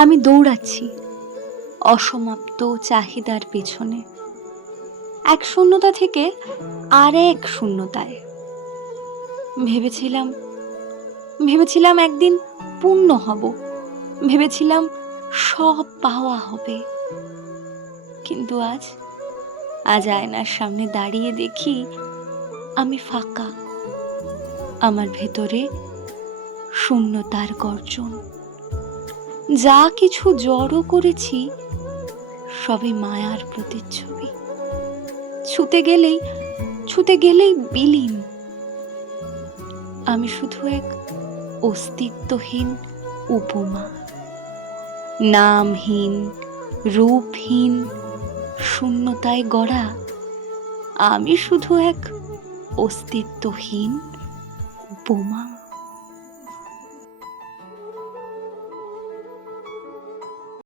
আমি দৌড়াচ্ছি অসমাপ্ত চাহিদার পেছনে, এক শূন্যতা থেকে আরেক শূন্যতায়। ভেবেছিলাম একদিন পূর্ণ হব, ভেবেছিলাম সব পাওয়া হবে। কিন্তু আজ আয়নার সামনে দাঁড়িয়ে দেখি আমি ফাঁকা, আমার ভেতরে শূন্যতার গর্জন। যা কিছু জড়ো করেছি সবই মায়ার প্রতিচ্ছবি, ছুতে গেলেই বিলীন। আমি শুধু এক অস্তিত্বহীন উপমা, নামহীন, রূপহীন, শূন্যতায় গড়া। আমি শুধু এক অস্তিত্বহীন উপমা।